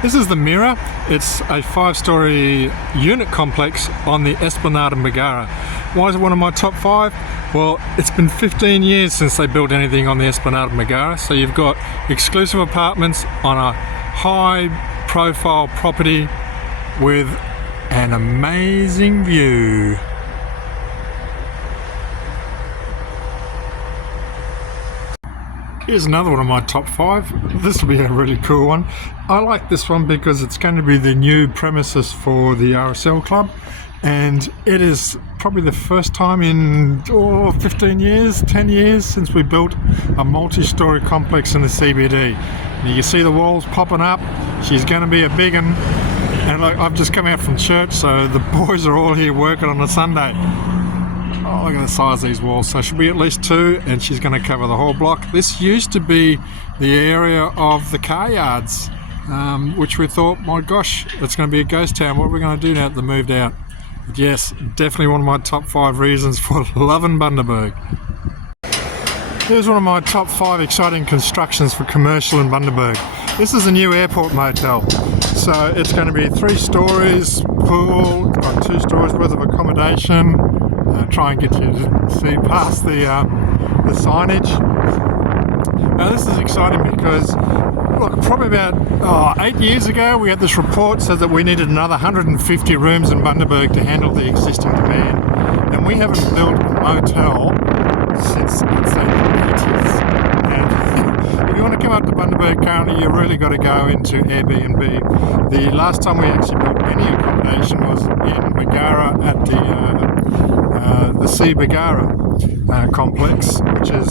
This is the Mira. It's a 5-story unit complex on the Esplanade in Bargara. Why is it one of my top 5? Well, it's been 15 years since they built anything on the Esplanade in Bargara. So you've got exclusive apartments on a high profile property with an amazing view. Here's another one of my top 5. This will be a really cool one. I like this one because it's going to be the new premises for the RSL club, and it is probably the first time in 15 years, 10 years since we built a multi-story complex in the CBD. And you can see the walls popping up. She's going to be a big one. And look, I've just come out from church, so the boys are all here working on a Sunday. Oh, look at the size of these walls. So she'll be at least 2, and she's going to cover the whole block. This used to be the area of the car yards, which we thought, my gosh, it's going to be a ghost town. What are we going to do now that they moved out? But yes, definitely one of my top 5 reasons for loving Bundaberg. Here's one of my top 5 exciting constructions for commercial in Bundaberg. This is a new airport motel. So it's going to be 3 stories, pool, got 2 stories worth of accommodation. Try and get you to see past the signage. Now this is exciting because, look, probably about 8 years ago we had this report said that we needed another 150 rooms in Bundaberg to handle the existing demand, and we haven't built a motel since, I'd say, the 80s. And if you want to come up to Bundaberg currently, you really got to go into Airbnb. The last time we actually built any accommodation was in Bargara at the C Bargara complex, which is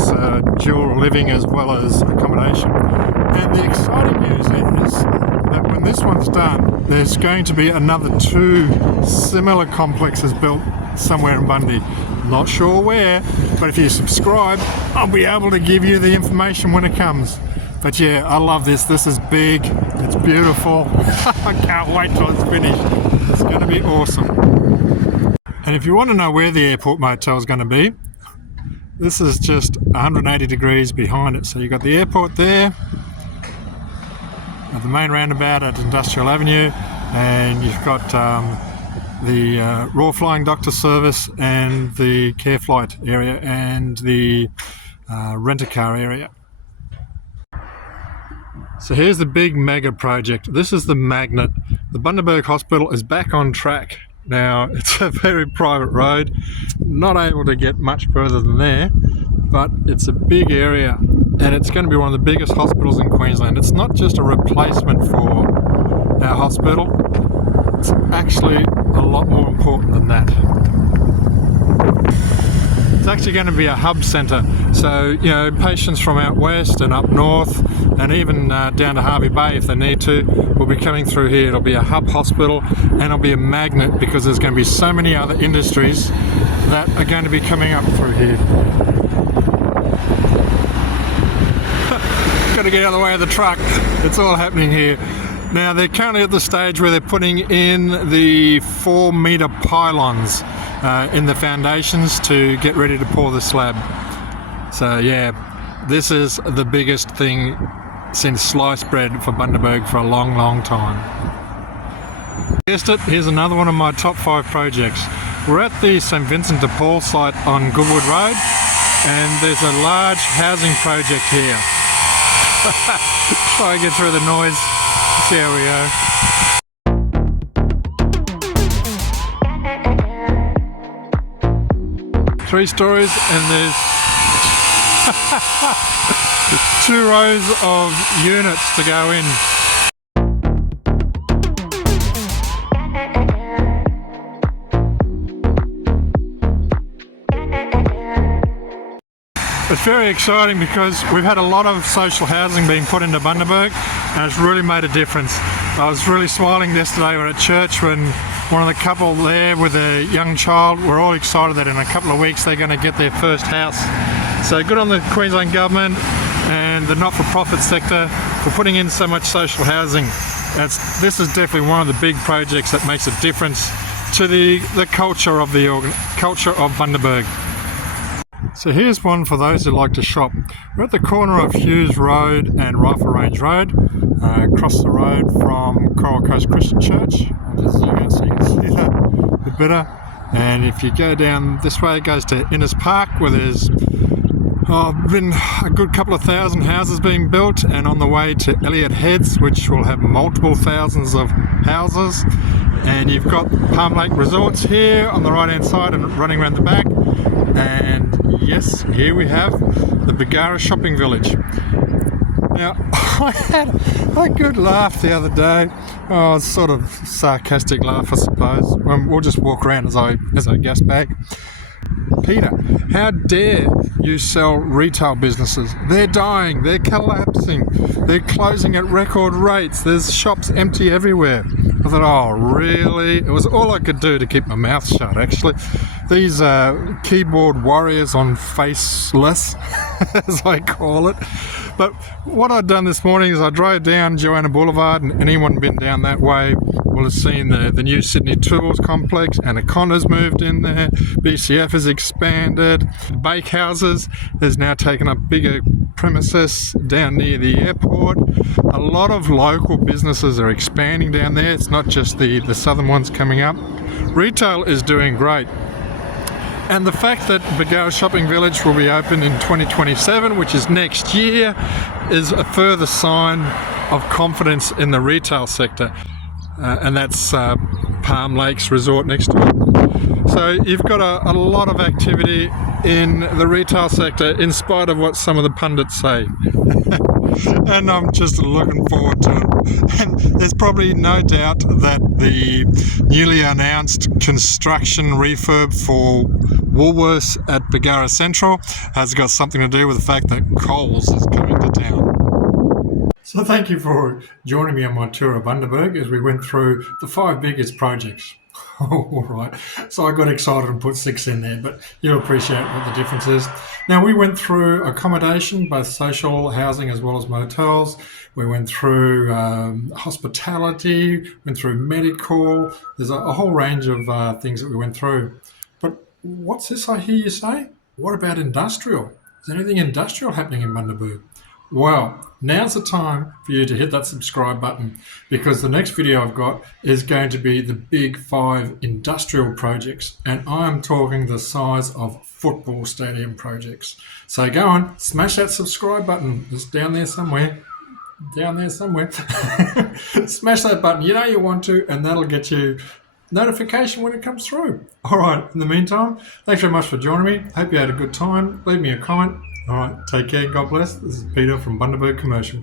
dual living as well as accommodation. And the exciting news is that when this one's done, there's going to be another 2 similar complexes built somewhere in Bundy. Not sure where, but if you subscribe, I'll be able to give you the information when it comes. But yeah, I love this. This is big, it's beautiful. I can't wait till it's finished. It's going to be awesome. And if you want to know where the airport motel is going to be, this is just 180 degrees behind it. So you've got the airport there, at the main roundabout at Industrial Avenue, and you've got the Raw Flying Doctor Service and the Care Flight area and the rent-a-car area. So here's the big mega project. This is the magnet. The Bundaberg Hospital is back on track. Now, it's a very private road, not able to get much further than there, but it's a big area and it's going to be one of the biggest hospitals in Queensland. It's not just a replacement for our hospital, it's actually a lot more important than that. It's actually going to be a hub centre, so you know, patients from out west and up north and even down to Hervey Bay if they need to will be coming through here. It'll be a hub hospital and it'll be a magnet because there's going to be so many other industries that are going to be coming up through here. Got to get out of the way of the truck. It's all happening here. Now they're currently at the stage where they're putting in the 4-metre pylons in the foundations to get ready to pour the slab. So yeah, this is the biggest thing since sliced bread for Bundaberg for a long, long time. Guessed it, here's another one of my top 5 projects. We're at the St Vincent de Paul site on Goodwood Road, and there's a large housing project here. Try and get through the noise. See how we go. 3 stories and there's 2 rows of units to go in. It's very exciting because we've had a lot of social housing being put into Bundaberg and it's really made a difference. I was really smiling yesterday when at church when one of the couple there with a young child were all excited that in a couple of weeks they're going to get their first house. So good on the Queensland government and the not-for-profit sector for putting in so much social housing. This is definitely one of the big projects that makes a difference to the culture of Bundaberg. So here's one for those who like to shop. We're at the corner of Hughes Road and Rifle Range Road, across the road from Coral Coast Christian Church. I'll just zoom out so you can see that a bit better. And if you go down this way, it goes to Innes Park, where there's been a good couple of thousand houses being built, and on the way to Elliott Heads, which will have multiple thousands of houses. And you've got Palm Lake Resorts here on the right hand side and running around the back. And yes, here we have the Bargara shopping village. Now, I had a good laugh the other day. Oh, sort of sarcastic laugh, I suppose. We'll just walk around as I gas bag. Peter, how dare you sell retail businesses? They're dying, they're collapsing, they're closing at record rates, there's shops empty everywhere. I thought, oh really? It was all I could do to keep my mouth shut, actually. These keyboard warriors on faceless, as I call it. But what I'd done this morning is I drove down Joanna Boulevard, and anyone been down that way will have seen the new Sydney Tools complex. Anaconda's moved in there, BCF has expanded, Bakehouses has now taken up bigger premises down near the airport. A lot of local businesses are expanding down there. It's not just the southern ones coming up. Retail is doing great. And the fact that Bargara Shopping Village will be open in 2027, which is next year, is a further sign of confidence in the retail sector. And that's Palm Lakes Resort next to it. So you've got a lot of activity in the retail sector, in spite of what some of the pundits say. And I'm just looking forward to it. And there's probably no doubt that the newly announced construction refurb for Woolworths at Bargara Central has got something to do with the fact that Coles is coming to town. So thank you for joining me on my tour of Bundaberg as we went through the 5 biggest projects. All right, so I got excited and put 6 in there, but you'll appreciate what the difference is. Now, we went through accommodation, both social housing as well as motels. We went through hospitality, went through medical. There's a whole range of things that we went through. But what's this I hear you say? What about industrial? Is there anything industrial happening in Bundaberg? Well, now's the time for you to hit that subscribe button, because the next video I've got is going to be the big 5 industrial projects, and I'm talking the size of football stadium projects. So go on, smash that subscribe button. It's down there somewhere. Smash that button. You know you want to, and that'll get you notification when it comes through. All right, in the meantime, thanks very much for joining me. Hope you had a good time. Leave me a comment. All right, take care. God bless. This is Peter from Bundaberg Commercial.